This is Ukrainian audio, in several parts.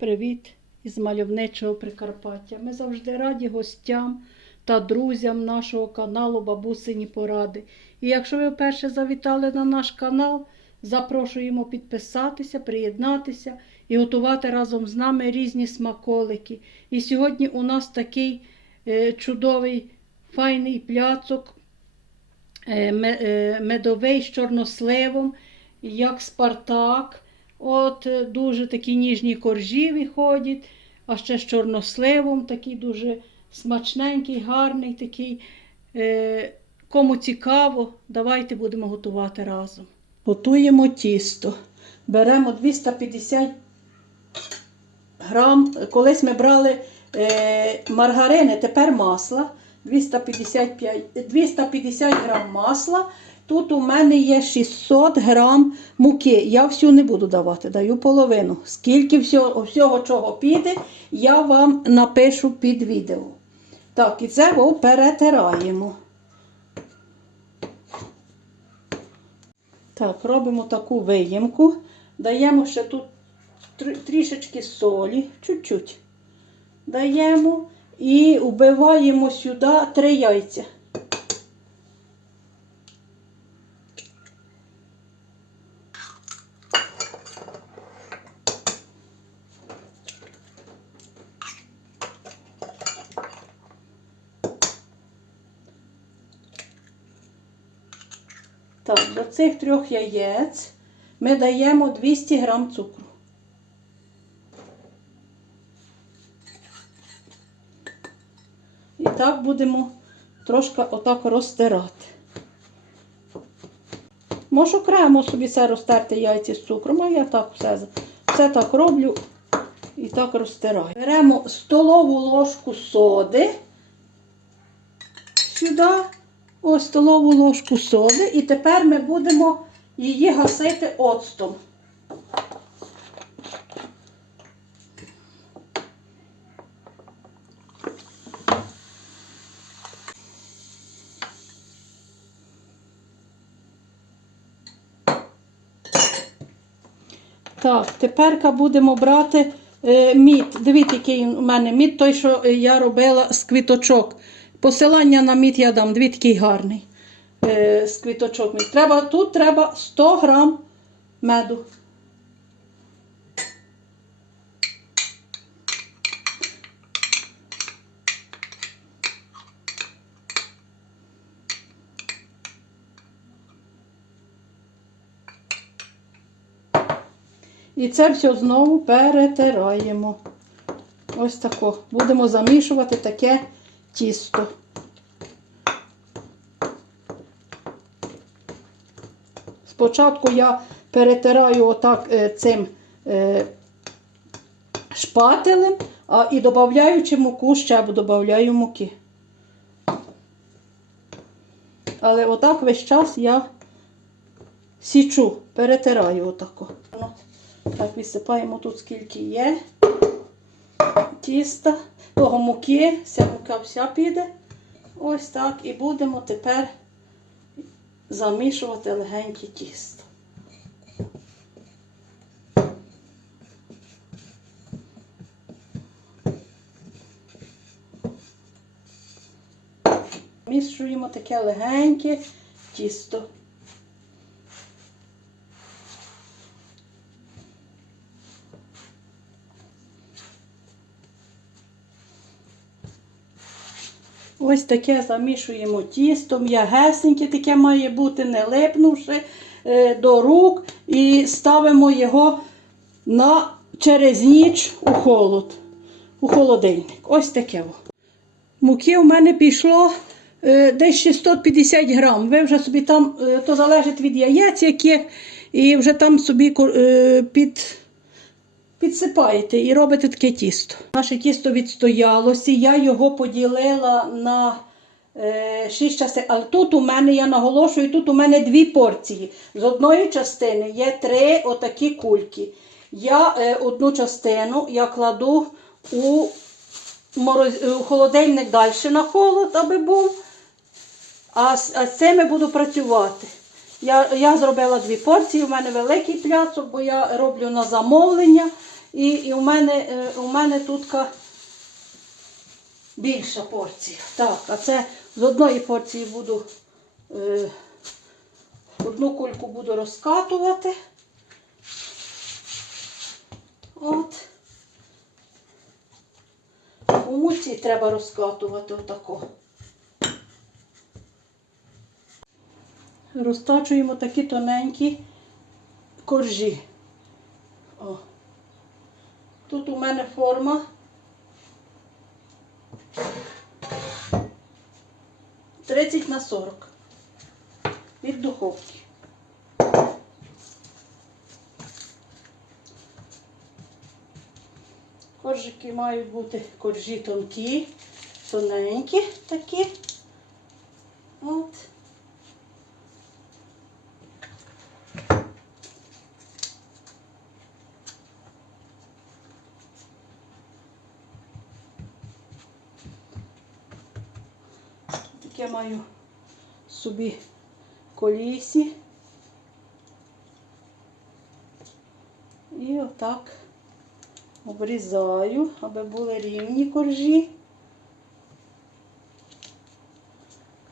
Привіт із мальовничого Прикарпаття. Ми завжди раді гостям та друзям нашого каналу Бабусині Поради. І якщо ви вперше завітали на наш канал, запрошуємо підписатися, приєднатися і готувати разом з нами різні смаколики. І сьогодні у нас такий е, чудовий файний пляцок е, е, медовий з чорносливом, як Спартак. От е, дуже такі ніжні коржі виходять, а ще з чорносливом, такий дуже смачненький, гарний такий. Е, кому цікаво, давайте будемо готувати разом. Готуємо тісто. Беремо 250 грам. Колись ми брали е, маргарини, тепер масла. 255, 250 грам масла. Тут у мене є 600 грам муки. Я всю не буду давати, даю половину. Скільки всього, всього чого піде, я вам напишу під відео. Так, і це о, перетираємо. Так, робимо таку виємку. Даємо ще тут трішечки солі, чуть-чуть. Даємо і вбиваємо сюди три яйця. Так, до цих трьох яєць ми даємо 200 грам цукру. І так будемо трошки отак розтирати. Можу окремо собі це розтерти яйця з цукром, а я так все, все так роблю і так розтираю. Беремо столову ложку соди сюди, ось столову ложку соди, і тепер ми будемо її гасити оцтом. Так, тепер будемо брати е, мід. Дивіться, який у мене мід, той, що я робила з квіточок. Посилання на мід я дам, дивіться, який гарний е, з квіточок. мід. Треба, тут треба 100 грам меду. І це все знову перетираємо. Ось тако. Будемо замішувати таке тісто. Спочатку я перетираю отак е, цим е, шпателем, а і додаючи муку, ще додаю муки. Але отак весь час я січу, перетираю отако. Так, відсипаємо тут скільки є тіста, того муки, вся мука вся піде. Ось так. І будемо тепер замішувати легеньке тісто. Мішуємо таке легеньке тісто. Ось таке замішуємо тісто, м'ягесеньке таке має бути, не липнувши е, до рук. І ставимо його на, через ніч у холод, у холодильник. Ось таке. Муки у мене пішло е, десь 650 грам. Ви вже собі там, е, то залежить від яєць, яких, і вже там собі під, підсипаєте і робите таке тісто. Наше тісто відстоялося, я його поділила на е, 6 частин. Але тут у мене, я наголошую, тут у мене дві порції. З одної частини є три отакі кульки. Я е, одну частину я кладу у, мороз... у холодильник далі на холод, аби був. А, з- а цими буду працювати. Я, я зробила дві порції, у мене великий пляцок, бо я роблю на замовлення. І, і у мене, е, у мене тут більша порція. Так, а це з одної порції буду е, одну кульку буду розкатувати. От. У муці треба розкатувати отако. Розтачуємо такі тоненькі коржі. О. Тут у мене форма. Тридцять на сорок. Від духовки. Коржики мають бути коржі тонкі, тоненькі такі. От. Таке маю собі колісі. І отак обрізаю, аби були рівні коржі.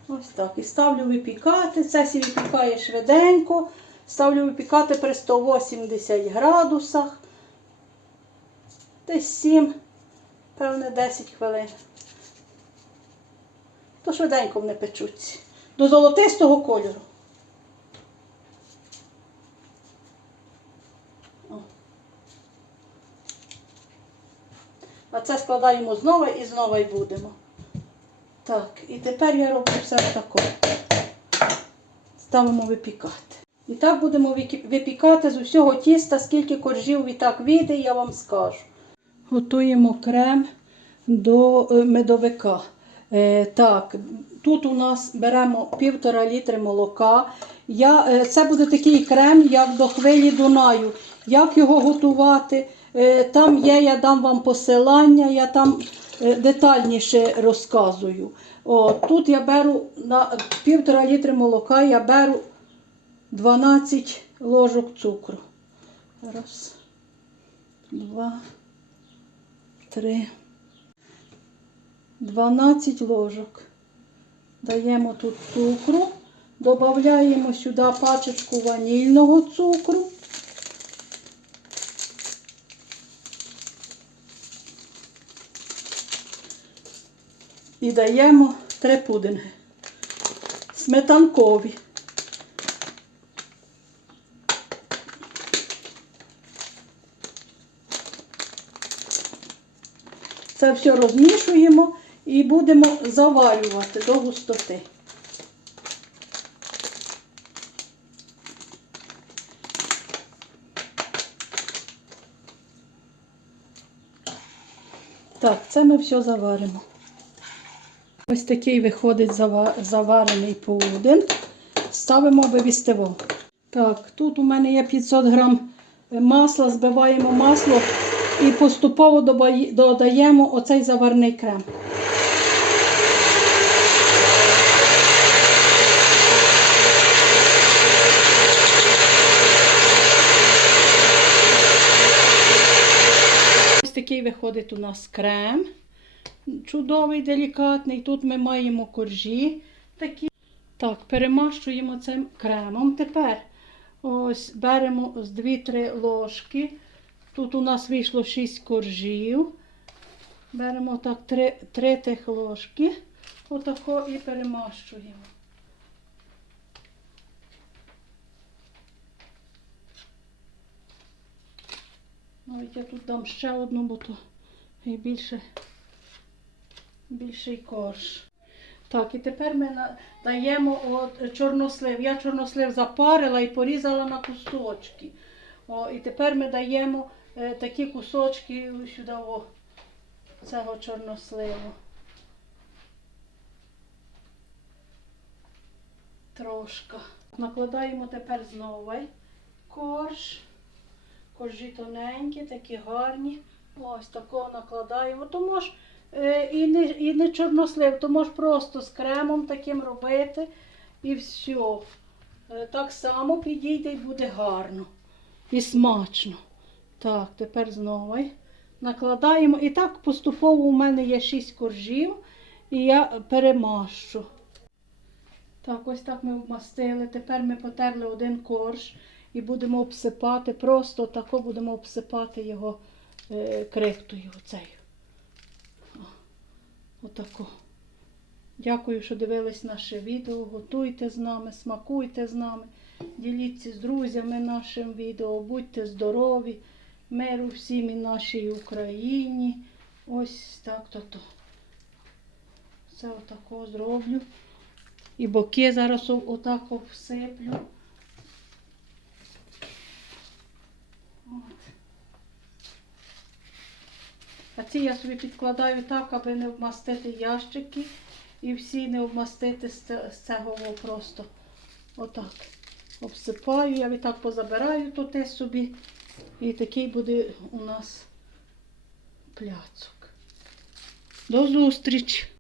Ось так. І ставлю випікати. Це сі випікає швиденько. Ставлю випікати при 180 градусах. Десь 7, певне, 10 хвилин. То швиденько вони печуться. До золотистого кольору. А це складаємо знову і знову і будемо. Так, і тепер я роблю все тако. Ставимо випікати. І так будемо випікати з усього тіста, скільки коржів відтак вийде, я вам скажу. Готуємо крем до е, медовика. Е, так, тут у нас беремо півтора літри молока. Я, е, це буде такий крем, як до хвилі Дунаю. Як його готувати? Е, там є, я дам вам посилання, я там детальніше розказую. О, тут я беру на півтора літри молока, я беру 12 ложок цукру. Раз, два, три. 12 ложок. Даємо тут цукру, додаємо сюди пачечку ванільного цукру. І даємо три пудинги. Сметанкові. Це все розмішуємо і будемо заварювати до густоти. Так, це ми все заваримо. Ось такий виходить зава- заварений пудинг. Ставимо аби. Так, тут у мене є 500 грам масла, збиваємо масло і поступово додаємо оцей заварний крем. Ось такий виходить у нас крем. Чудовий, делікатний. Тут ми маємо коржі такі. Так, перемащуємо цим кремом. Тепер ось беремо з 2-3 ложки. Тут у нас вийшло 6 коржів. Беремо так 3, 3 тих ложки. Отако і перемащуємо. Навіть я тут дам ще одну, бо то і більше, більший корж. Так, і тепер ми даємо от чорнослив. Я чорнослив запарила і порізала на кусочки. О, і тепер ми даємо е, такі кусочки сюди о, цього чорносливу. Трошка. Накладаємо тепер знову корж. Коржі тоненькі, такі гарні. Ось такого накладаємо. То мож е, і, не, і не чорнослив, то мож просто з кремом таким робити і все. Так само підійде і буде гарно і смачно. Так, тепер знову накладаємо. І так поступово у мене є 6 коржів, і я перемащу. Так, ось так ми обмастили. Тепер ми потерли один корж і будемо обсипати. Просто тако будемо обсипати його е, крихтою. Оцею. Отако. Дякую, що дивились наше відео. Готуйте з нами, смакуйте з нами, діліться з друзями нашим відео, будьте здорові, миру всім і нашій Україні. Ось так то то. Це отако зроблю. І боки зараз о- отак обсиплю. От. А ці я собі підкладаю так, аби не вмастити ящики і всі не вмастити з цього просто. Отак. Обсипаю, я відтак позабираю то те собі. І такий буде у нас пляцок. До зустрічі!